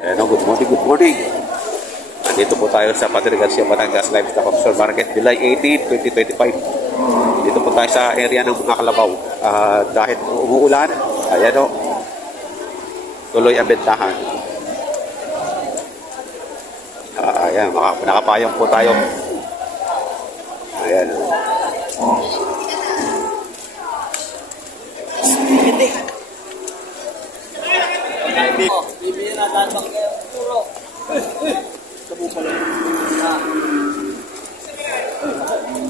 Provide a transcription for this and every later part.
Hello, good morning, good morning. Nandito po tayo sa Padre Garcia Batangas Livestock Offshore Market, July 18, 2025. Dito po tayo sa area ng mga kalabaw. Dahil umuulan, ayan o, tuloy ang bentahan. Ayan, nakapayong po tayo. Ayan o. Bibigyan na tatang kayo. Puro. Sabu pala.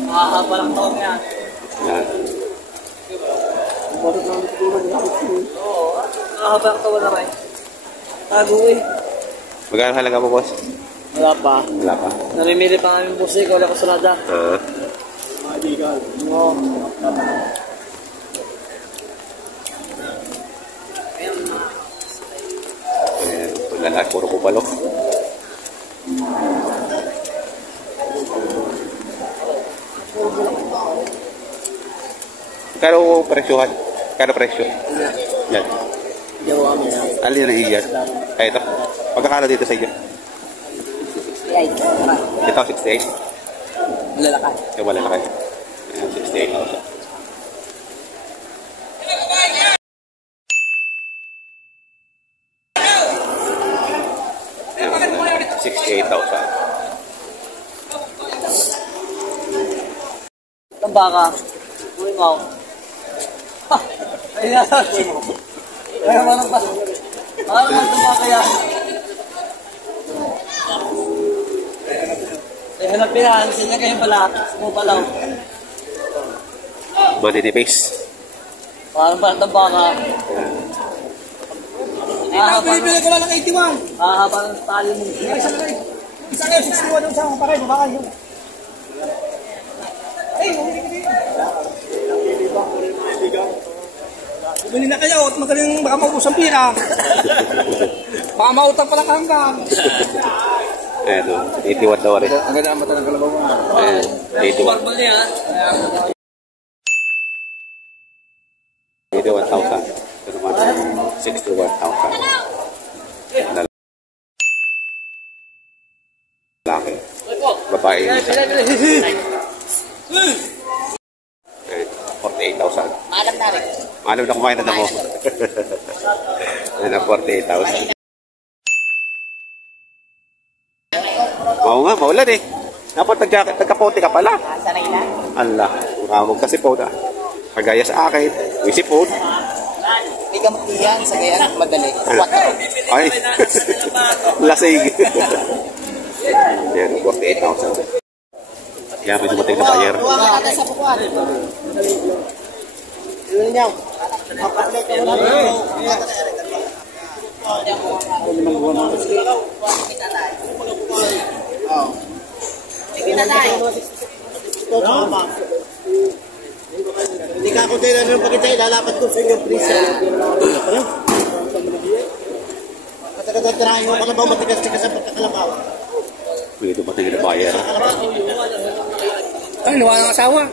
Mahahaba lang taon yan. Yan. Oo. Mahahaba lang taon na rin. Tago eh. Magkano halaga mo, boss? Wala pa. Wala pa. Namimili pa kami musik. Wala ko salada. Oo. Lahat puro kupalo. Kano presyohan? Kano presyo? Yan. Jawa mo yan. Alin na iyan? Ay, ito. Pagkakano dito sa iyo? 68. Ito, 68. Malalakay. Ito, malalakay. Ayan, 68,000. Ang baka. Uy mo. Ha! Ayun na. Ayun mo nang pa. Ano naman itong baka yan? Eh, hanapin na. Sila kayo pala. Sumupalaw. Manitipis. Parang ba itong baka? Pinipili ko lang ng 81. Parang tali mo. Isa kayo, 61 yung sa pakay, baka yun. Ay, mamili ka dito. Bumili na kayo at magaling baka maubos ang pira. Baka mautang pala ka hanggang. Ayan, 81 daw rin. Ang ganda ang mata ng kalabaw mo. Ayan, 81. Barbal niya. 81,000. Ito naman, 61,000. Lalaki. Babae yung isa. Ayan, 48,000. Maalam na rin. Alam na kumain na mo. Ayan, 48,000. Oo nga, maulan eh. Dapat nagkapote ka pala. Sanay na. Allah, huwag kasi po na. Kagaya sa akin, may sipon. Hindi ka magtiyan sa ganyan. Madali. Ay, lasig. Yan, 48,000. Yan, may dumating na buyer. Tuwa ka natin sa pukuan. Yun niya. Kapatid ka mo lang. Sige na tayo. Hindi ka ako tayo na rin pagkita, ilalapat ko sa inyong prisa. Katagad-tirahin mo kalabaw, matigas-tigas ang pagkakalabaw. May dumating na buyer. Ay, nawa ng asawa.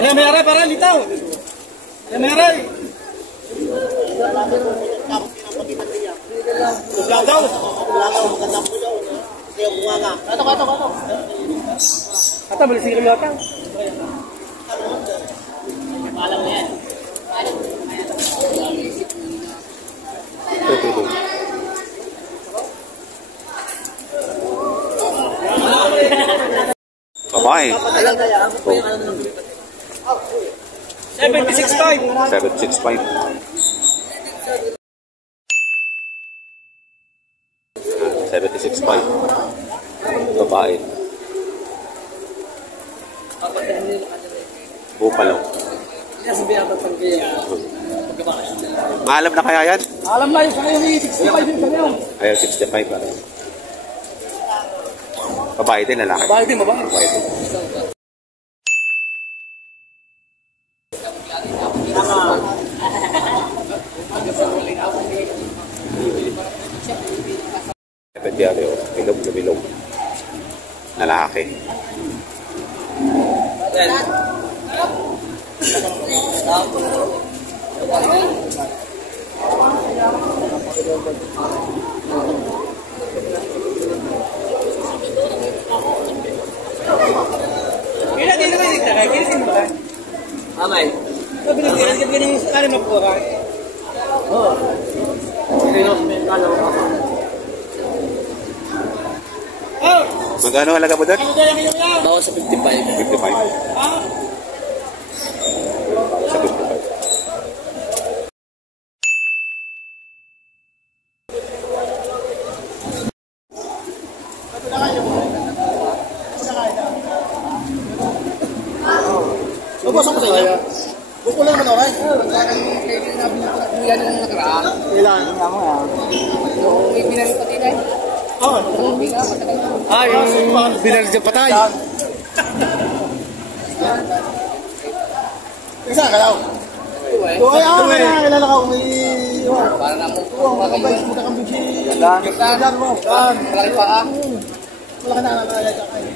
Ano may aray para litaw? Ano may aray? Lagaw. Lagaw, magandang po daw. Kasi yung bunga nga. Kato. Ata, balisig kami ata. Malam na yan. Babae. 765. 765. 765. Babae. Bupalo. Maalam na kaya yan? Alam na yung sa'yo ni 65 yung sa'yo. Ayaw, 65 pa. Babae din, lalaki. Babae din, babae. Babae din. Epediaryo, bilog na bilog. Lalaki. Kailan din naman yung tagay? Kailan din naman? Amay. Sabi na kailan din yung sakali magpura. Oo. Magkano halaga mo doon? Bawas sa 55. 55. Sa 55. Babasan ko sa inyo. Buko lang naman oras. Yan yung nakaraan. Ilan? Tama yan. May binalik pati na. Oo. Yung binalik sa patay. Isa ka daw. Ay, kilala ka kung may... Para na mo. Makabayos mo kakambing si... Dan mo. Dan. Malaki pa ah. Wala ka na nakalala ka kayo.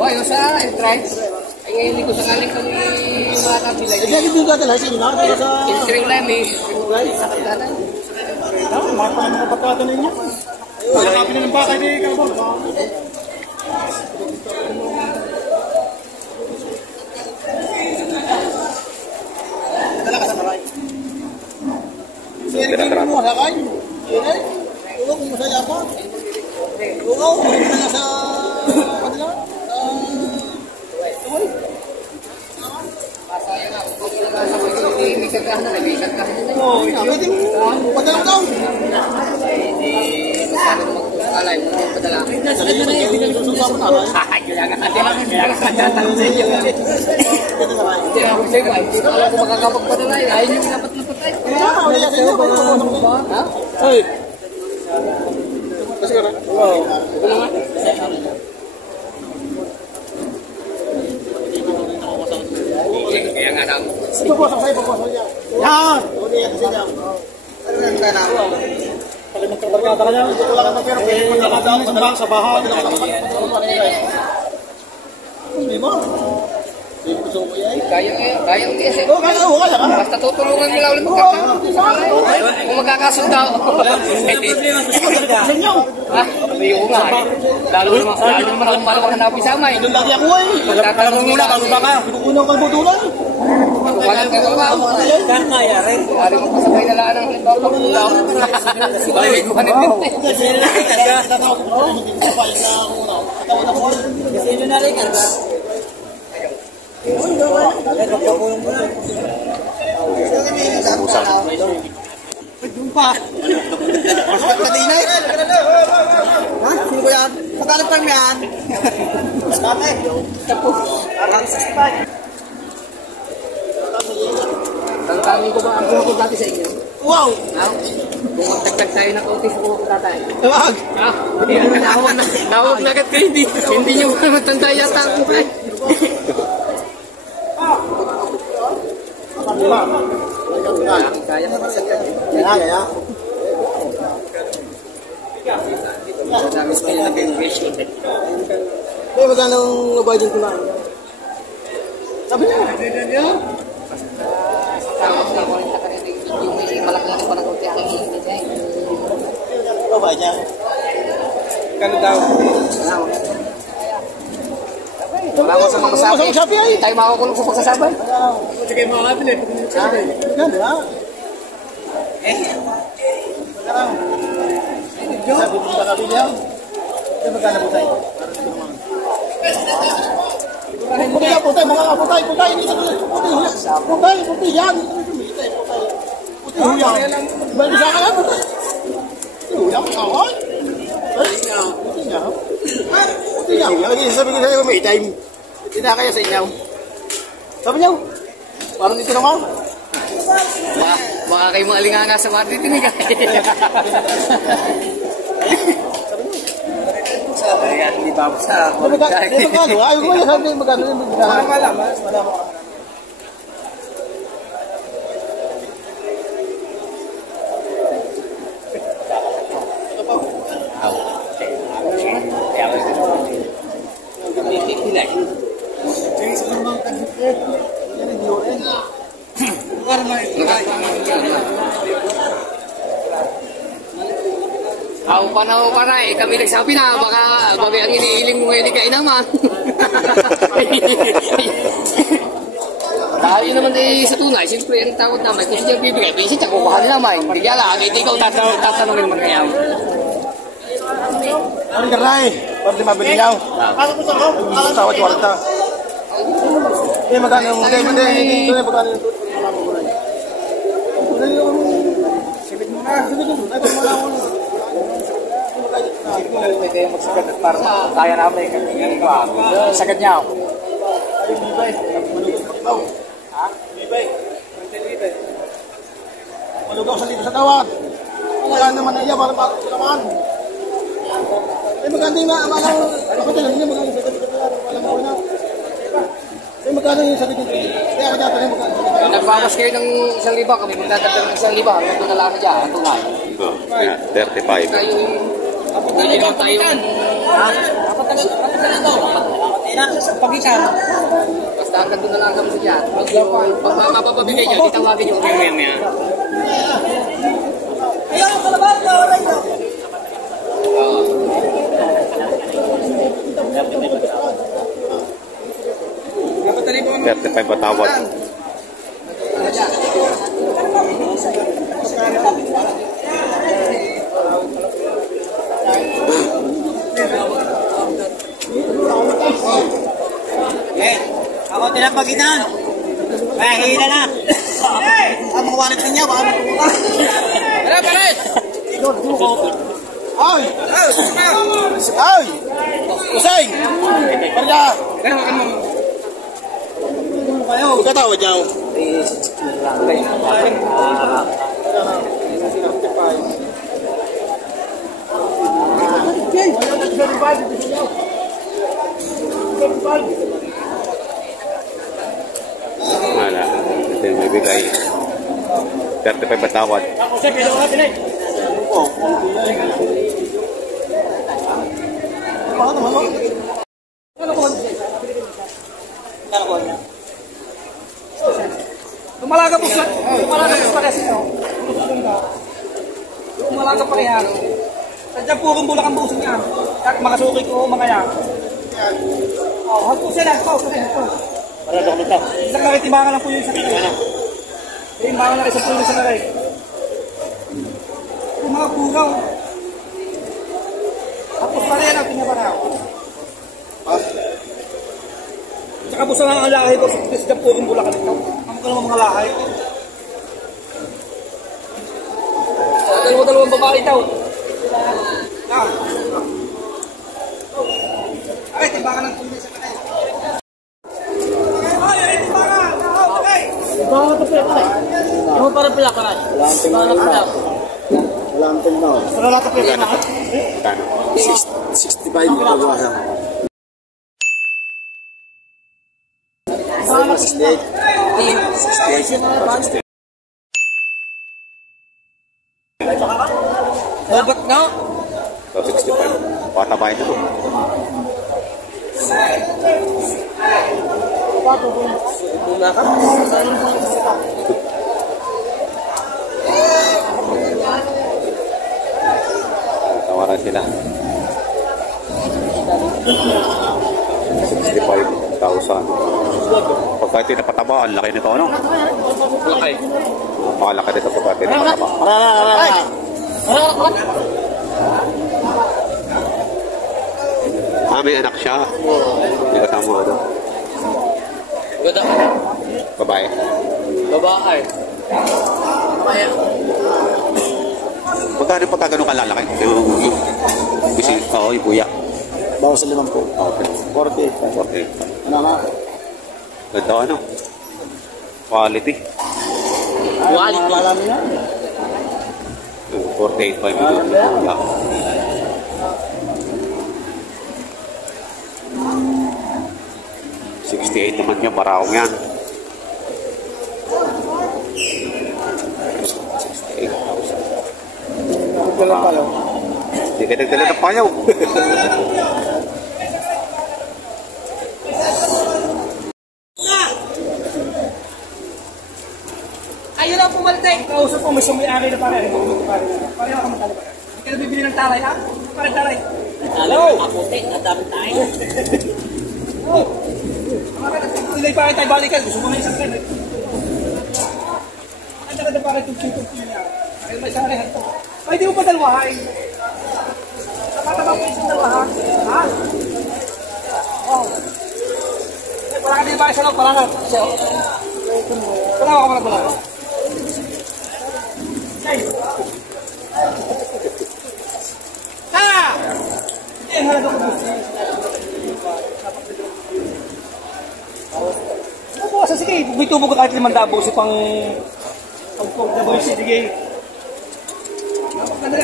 Wah, yung sa try. Ay, hindi ko sangaling kami mga kapila. Eh, dyan yung dadala sa inyo na. Sa... Intring lang eh. Sa kagdanan. Mahal pa ng mga pagkata ninyo. Wala ka ng baka di Kalbor. Dala ka sa maray. Sir, hindi mo sa kayo. Sir, ulong mo sa yapa. Ulong mo sa kanila. Masaya nga. May kagdanan na. May kagdanan na. Oo, pwede mo. Padalang daw. Masyado magkukalay. Mga padala. Sabi mo na yun, pinagsususa mo na. Kailangan natin. Kailangan natin sa inyo. Hindi ako sa inyo. Hindi ko alam kung makakapagpadala. Ayun yung dapat na patay. Kaya sa inyo. Ha? Ay. Kasi ka na. Wow. Kaya nga lang. Pagpapasok sa'yo, pagpapasok niya. Yan! Hindi yan kasi niya. Ano yan ka na? Pag magkabarkada ka niya, wala ka magpero. Pwede magkakadaan sa bahay. Hindi mo. Hindi mo gusto ko yan. Kaya kasi. Oo, kaya ka. Basta tutulungan nila ulit magkakasundaw. Kung magkakasundaw. Sa inyo. Ha? Ayoko nga eh. Lalo naman akong malawang hanapin sa amay. Doon lagi ako eh. Magtatanong muna, ba ka? Pinukunan ko ang butulan. Walang kagawa. Kaya rin. Ari mo pasabay na laan ng halimbawa pagkulaw. Balik ko kanit din. Kasi yun na rin karga. Kasi yun na rin karga. Doon pa. Masakit ka din eh. Ha? Sino ko yan? Pagkalit pa yan. Masakit. Tapo. Arang 65. Tangkamin ko ba ang buha ko dati sa inyo? Wow! Ha? Kung magtagtag tayo ng kautis ko ko tatay. Tawag! Ha? Nawag na agad kayo. Hindi nyo ba matanda yata ang buhay? Kaya ka masagad. Kaya. Dami sa kayo nag-invest. May magandang budget ko na. Sabi niya. Tapos na ko rin yung may malaki-laki pa na kunti ang hindi niya. Babae niya. Kano daw? Wala ko sa mga sabi. Hindi tayo makakulong sa pagsasabay. Sige mga kapil eh. Ganda na. Sabi ko sa kapil niya. Kaya magkana po tayo. Putay, mga putay. Putay yan. Puti huyang. Balik sa ka lang, putay. Huyang, kawal. Puti niya. Lagi sabi ko sa'yo, may time. Hindi na kaya sa inyo. Sabi niyo, parang dito naman. Baka kayo mga alinganga sa mga titinig. Sabi nga, hindi pa ako sa Magkano? Ayaw ko sabi magkano. Malama. Ako pa na eh. Kami nagsabi na, baka ang iniiling mo ngayon kay naman. Dahil naman sa tunay, siyempre ang takot naman, kung siya bibigay, kung siya kukuha nila naman. Hindi kaya lang, hindi ikaw tatanungin naman kaya. Ano ka rin? Pwede mabili niyaw. Tawad 40. Magkano yung hindi magkano yung sibit mo na. Pwede magsagat at para kaya namin. Sagat niya. Malugaw sa dito sa tawad. Wala naman na iya, para bakit naman. Maganda yung kapatid lang niya, maganda yung sakit magkano yung sakit nito? Kaya ako dito rin magkano. Nagbawas kayo ng 1,000, kami magdadagdag ng 1,000. Ito na lang dyan, ito na. 35. Kayo yung... Hindi lang tayo. Dapat na ito. Pag-isan. Basta hanggang doon na lang kami sa dyan. Pag mapapabigay nyo, titawagin nyo kami maya. Ayaw, kalabas na oras nyo. 35 patawad. Ako tinapagitan. Mahina na. Ang mga wallet niya, baka magpupunta. Tara, pare! Ay! Ay! Usay! Parga! Pagkatawad niya. Wala. Ito yung bibigay. 35 patawad. Lumalaga po sa... Lumalaga po sa kasi nyo. Lumalaga pa kaya. Sadya purong bulak ang buso niya. Kaya makasuki ko mga yan. Oh, hagpo sila. Para doon ito. Isang karit, timbangan lang po yung isang karit. Timbangan lang isang po yung isang karit. Yung mga pugaw. Tapos pa rin ang pinaparaw. Tsaka busa lang ang lahay ko sa sadya purong bulak ito. Ang ka mga lahay. Dalawang babae ito. Ay, timbangan lang po yung isang karit. Bakit ito pala? Ano para pala ka rin? Wala ang tingnan. Wala ang tingnan. 65 pagawa siya. 68. Ba't na? 65. Patabayin ito. Muna ka? Tawaran sila. 65,000. Pagka ito napataba, ang laki nito, ano? Laki. Makalaki nito pagka ito napataba. May anak siya. Hindi ka tamo doon. Ganda. Babae. Babae. Magkano pagka ganun kalalaki? Yung buya. Bawas sa 50. Okay. 40. Ano nga? Ganda ano? Quality. Quality. Alam niya. 48 pa yung buya. Naman niya, baraong yan. 68,000. Hindi ka nagdala ng payaw. Ayun lang pumalte. Kausap ko, may sumiyari na pare. Pare na kamatali pa. Kaya bibili ng taray, ha? Parang taray. Hello! Kaputi, nadami tayo. Hindi pa tayo balikan. Gusto mo na isang rin. Ang nakada para itong chipot niya. Kaya may isang rin. Ay, di mo pa dalawahay. Tama-tama po isang dalawahan. Ha? Oo. Parang hindi ba isa lang? Parang nga. Parang ako parang. Ay! Ha! Hindi, halaga ko. Ano sige, may tubo ka kahit 500 busi pang pag-pag-daboy si sige.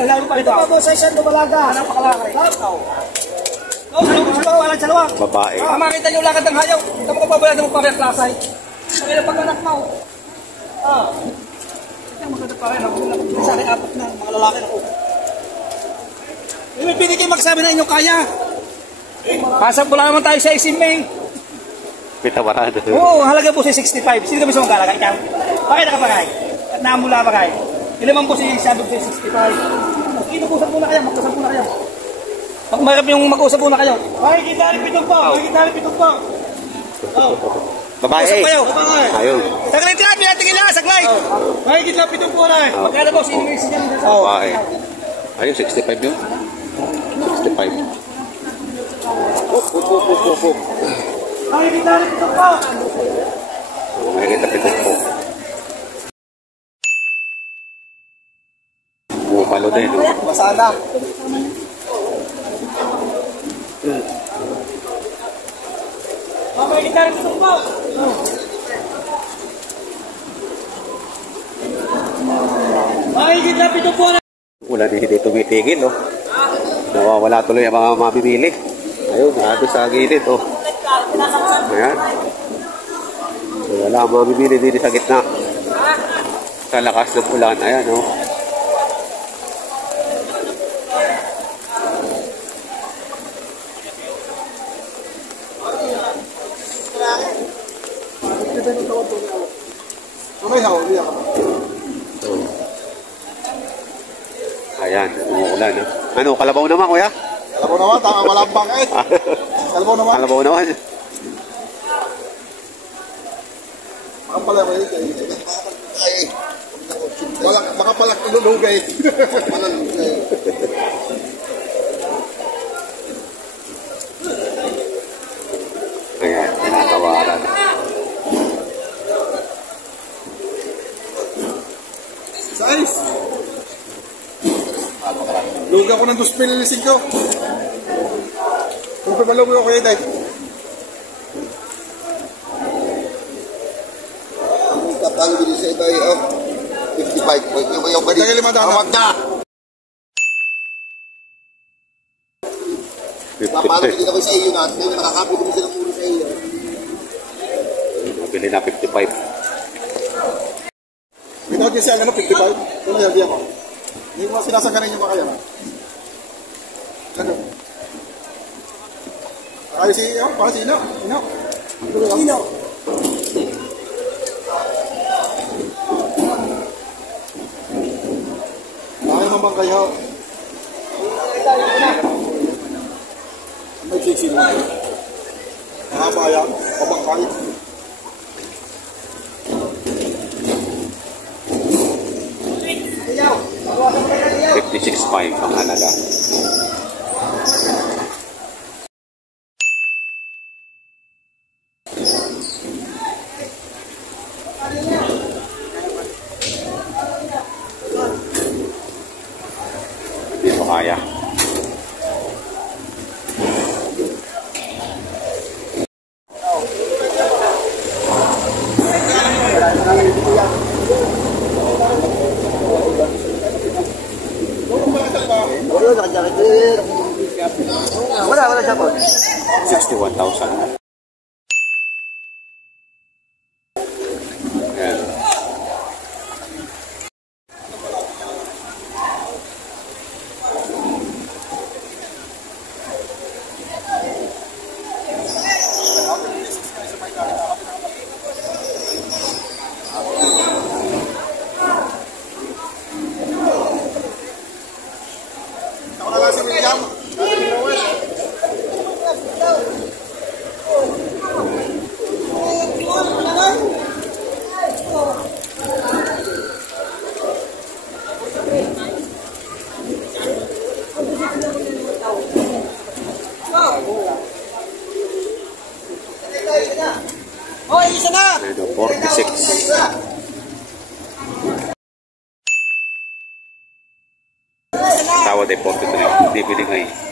Lalo pa ito. Ano sa isang dumalaga? Anong pakalakay? Oo, ano gusto ko? Walang salawang. Babae. Makita niyo lakad ng hayaw. Ito mo kapabalan mo parehas klasay. Sabi na pag-anak mo. Ito maganda pa rin. Isa rin apat na mga lalaki na ko. May pili kayo magsabi na inyo kaya. Pasang pula naman tayo sa isimeng. Pitawarado. Oo, halaga po si 65. Sino kami sa mga kalakay? Ikaw? Bakit nakapagay? At namula pa kayo? Ilan po si sabog si 65? Mag-usap muna kayo, mag-usap muna kayo. Magmarap yung mag-usap muna kayo. Makikita rin pitong po, makikita rin pitong po. Babae. Usap kayo. Ayun. Saglit lang, tingin lang, saglit. Makikita rin pitong po na eh. Magkano po, sino may sinya nito? Babae. Ayun, 65 yun. 65. Up. Makikita rin pitong po. Makikita pitong po. Bupalo din. Masana. Makikita rin pitong po. Makikita pitong po na. Wala din hindi tumitigil, no? Nawawala tuloy ang mga mabibili. Ayun, nado sa gilid, oh. Ayan. So, wala ang mabibili din sa gitna. Sa lakas ng ulan, ayan, oh. Ayan, umuulan, no? Ano, kalabaw naman, kuya? Kalabaw naman, tama, walang bangkit. Kalabaw naman. Kalabaw naman. Makapala ba yun? Makapalak ilulugay. Ayan, tinatawaran. Size! Luga ko ng 2,005. Kung pabalaw mo ako kayo, Day. Kapag bili sa iba, 55. Yung bali. Tagal 500. Awag na! Paano bili ako sa iyo natin? Ngayon nakakapit mo silang muro sa iyo. Nabili na 55. Ito din siya, 55. Kung nilagay ako. Hindi mo sinasagarin yung makaya. Ano? Para si Ino. Ino. Bakit naman kayo? May sisi mo. Mahaba yan. Pabangkay. 56.5 ang halaga. Hindi mo kaya. Ano, 46. Tawad ay 43. Hindi binigay.